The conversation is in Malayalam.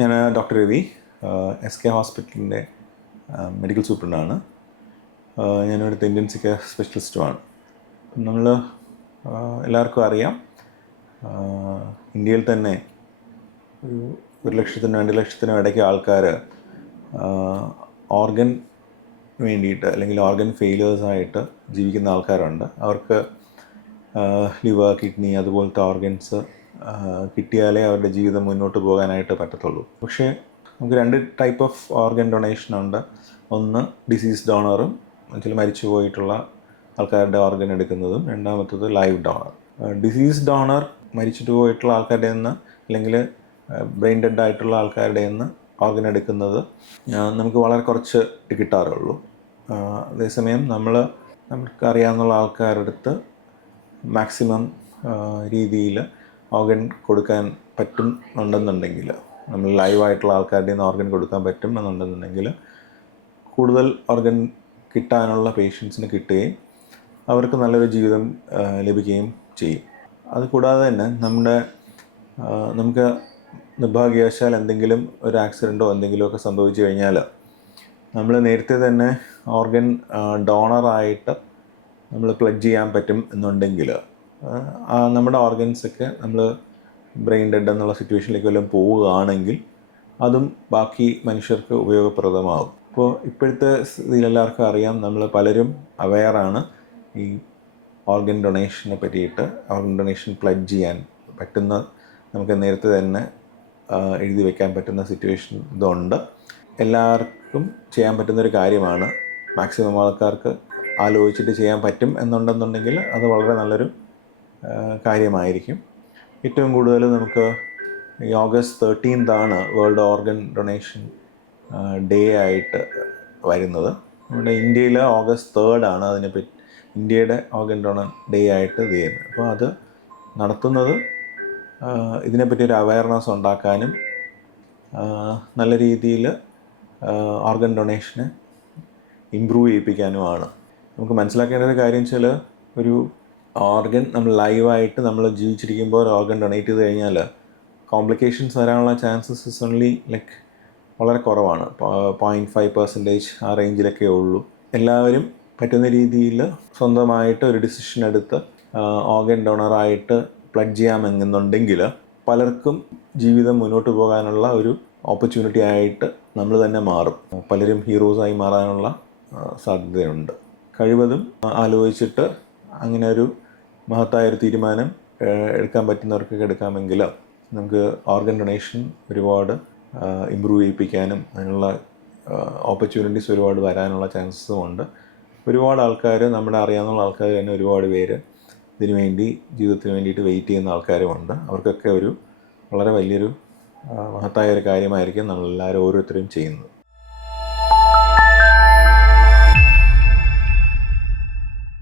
ഞാൻ ഡോക്ടർ രവി, എസ് കെ ഹോസ്പിറ്റലിൻ്റെ മെഡിക്കൽ സൂപ്രണ്ടാണ്. ഞാനിവിടുത്തെ ഇൻറ്റൻസീവ് കെയർ സ്പെഷ്യലിസ്റ്റുമാണ്. നമ്മൾ എല്ലാവർക്കും അറിയാം, ഇന്ത്യയിൽ തന്നെ ഒരു 1,00,000-നും 2,00,000-നും ഇടയ്ക്ക് ആൾക്കാർ ഓർഗൻ വേണ്ടിയിട്ട് അല്ലെങ്കിൽ ഓർഗൻ ഫെയിലേഴ്സായിട്ട് ജീവിക്കുന്ന ആൾക്കാരുണ്ട്. അവർക്ക് ലിവർ, കിഡ്നി അതുപോലത്തെ ഓർഗൻസ് കിട്ടിയാലേ അവരുടെ ജീവിതം മുന്നോട്ട് പോകാനായിട്ട് പറ്റത്തുള്ളൂ. പക്ഷേ നമുക്ക് 2 ടൈപ്പ് ഓഫ് ഓർഗൻ ഡൊണേഷൻ ഉണ്ട്. ഒന്ന് ഡിസീസ് ഡോണറും, എന്നുവെച്ചാൽ മരിച്ചു പോയിട്ടുള്ള ആൾക്കാരുടെ ഓർഗൻ എടുക്കുന്നതും. രണ്ടാമത്തത് ലൈവ് ഡോണർ. ഡിസീസ് ഡോണർ മരിച്ചിട്ട് പോയിട്ടുള്ള ആൾക്കാരുടെ നിന്ന് അല്ലെങ്കിൽ ബ്രെയിൻ ഡെഡ് ആയിട്ടുള്ള ആൾക്കാരുടെ നിന്ന് ഓർഗൻ എടുക്കുന്നത് നമുക്ക് വളരെ കുറച്ച് കിട്ടാറുള്ളൂ. അതേസമയം നമുക്ക് അറിയാവുന്ന ആൾക്കാരുടെ അടുത്ത് മാക്സിമം രീതിയിൽ ഓർഗൻ കൊടുക്കാൻ പറ്റുന്നുണ്ടെന്നുണ്ടെങ്കിൽ, നമ്മൾ ലൈവായിട്ടുള്ള ആൾക്കാരുടെ നിന്ന് ഓർഗൻ കൊടുക്കാൻ പറ്റുമെന്നുണ്ടെന്നുണ്ടെങ്കിൽ കൂടുതൽ ഓർഗൻ കിട്ടാനുള്ള പേഷ്യൻസിന് കിട്ടുകയും അവർക്ക് നല്ലൊരു ജീവിതം ലഭിക്കുകയും ചെയ്യും. അതുകൂടാതെ തന്നെ നമുക്ക് നിർഭാഗ്യവശാൽ എന്തെങ്കിലും ഒരു ആക്സിഡൻറ്റോ എന്തെങ്കിലുമൊക്കെ സംഭവിച്ചു കഴിഞ്ഞാൽ നമ്മൾ നേരത്തെ തന്നെ ഓർഗൻ ഡോണറായിട്ട് നമ്മൾ പ്ലഡ്ജ് ചെയ്യാൻ പറ്റും എന്നുണ്ടെങ്കിൽ നമ്മുടെ ഓർഗൻസൊക്കെ നമ്മൾ ബ്രെയിൻ ഡെഡ് എന്നുള്ള സിറ്റുവേഷനിലേക്ക് വല്ലതും പോവുകയാണെങ്കിൽ അതും ബാക്കി മനുഷ്യർക്ക് ഉപയോഗപ്രദമാകും. അപ്പോൾ ഇപ്പോഴത്തെ ഇതിലെല്ലാവർക്കും അറിയാം, നമ്മൾ പലരും അവെയറാണ് ഈ ഓർഗൻ ഡൊണേഷനെ പറ്റിയിട്ട്. ഓർഗൻ ഡൊണേഷൻ പ്ലഡ്ജ് ചെയ്യാൻ പറ്റുന്ന, നമുക്ക് നേരത്തെ തന്നെ എഴുതി വയ്ക്കാൻ പറ്റുന്ന സിറ്റുവേഷൻ ഇതുണ്ട്. എല്ലാവർക്കും ചെയ്യാൻ പറ്റുന്നൊരു കാര്യമാണ്. മാക്സിമം ആൾക്കാർക്ക് ആലോചിച്ചിട്ട് ചെയ്യാൻ പറ്റും എന്നുണ്ടെന്നുണ്ടെങ്കിൽ അത് വളരെ നല്ലൊരു കാര്യമായിരിക്കും. ഏറ്റവും കൂടുതൽ നമുക്ക് ഈ August 13th world organ donation day ആയിട്ട് വരുന്നത്. നമ്മുടെ ഇന്ത്യയിൽ August 3rd അതിനെപ്പറ്റി ഇന്ത്യയുടെ ഓർഗൻ ഡൊണർ ഡേ ആയിട്ട് ഇത് ചെയ്യുന്നത്. അപ്പോൾ അത് നടത്തുന്നത് ഇതിനെപ്പറ്റി ഒരു അവയർനെസ് ഉണ്ടാക്കാനും നല്ല രീതിയിൽ ഓർഗൻ ഡൊണേഷനെ ഇമ്പ്രൂവ് ചെയ്യിപ്പിക്കാനുമാണ്. നമുക്ക് മനസ്സിലാക്കേണ്ട ഒരു കാര്യം വെച്ചാൽ, ഒരു ഓർഗൻ നമ്മൾ ലൈവായിട്ട് നമ്മൾ ജീവിച്ചിരിക്കുമ്പോൾ ഒരു ഓർഗൻ ഡൊണേറ്റ് ചെയ്ത് കഴിഞ്ഞാൽ കോംപ്ലിക്കേഷൻസ് വരാനുള്ള ചാൻസസ് ഇസ് ഓൺലി വളരെ കുറവാണ്. 0.5% ആ റേഞ്ചിലൊക്കെ ഉള്ളൂ. എല്ലാവരും പറ്റുന്ന രീതിയിൽ സ്വന്തമായിട്ട് ഒരു ഡിസിഷൻ എടുത്ത് ഓർഗൻ ഡോണറായിട്ട് പ്ലഡ്ജ് ചെയ്യാമെന്നുണ്ടെങ്കിൽ പലർക്കും ജീവിതം മുന്നോട്ട് പോകാനുള്ള ഒരു ഓപ്പർച്യൂണിറ്റി ആയിട്ട് നമ്മൾ തന്നെ മാറും. പലരും ഹീറോസായി മാറാനുള്ള സാധ്യതയുണ്ട്. കഴിവതും ആലോചിച്ചിട്ട് അങ്ങനെ ഒരു മഹത്തായൊരു തീരുമാനം എടുക്കാൻ പറ്റുന്നവർക്കൊക്കെ എടുക്കാമെങ്കിൽ നമുക്ക് ഓർഗൻ ഡൊണേഷൻ ഒരുപാട് ഇമ്പ്രൂവ് ചെയ്യിപ്പിക്കാനും അതിനുള്ള ഓപ്പർച്യൂണിറ്റീസ് ഒരുപാട് വരാനുള്ള ചാൻസസും ഉണ്ട്. ഒരുപാട് ആൾക്കാർ, നമ്മുടെ അറിയാവുന്ന ആൾക്കാർ തന്നെ ഒരുപാട് പേര് ഇതിനു വേണ്ടി, ജീവിതത്തിന് വേണ്ടിയിട്ട് വെയിറ്റ് ചെയ്യുന്ന ആൾക്കാരുമുണ്ട്. അവർക്കൊക്കെ ഒരു വളരെ വലിയൊരു മഹത്തായ ഒരു കാര്യമായിരിക്കും നമ്മളെല്ലാവരും ഓരോരുത്തരും ചെയ്യുന്നത്.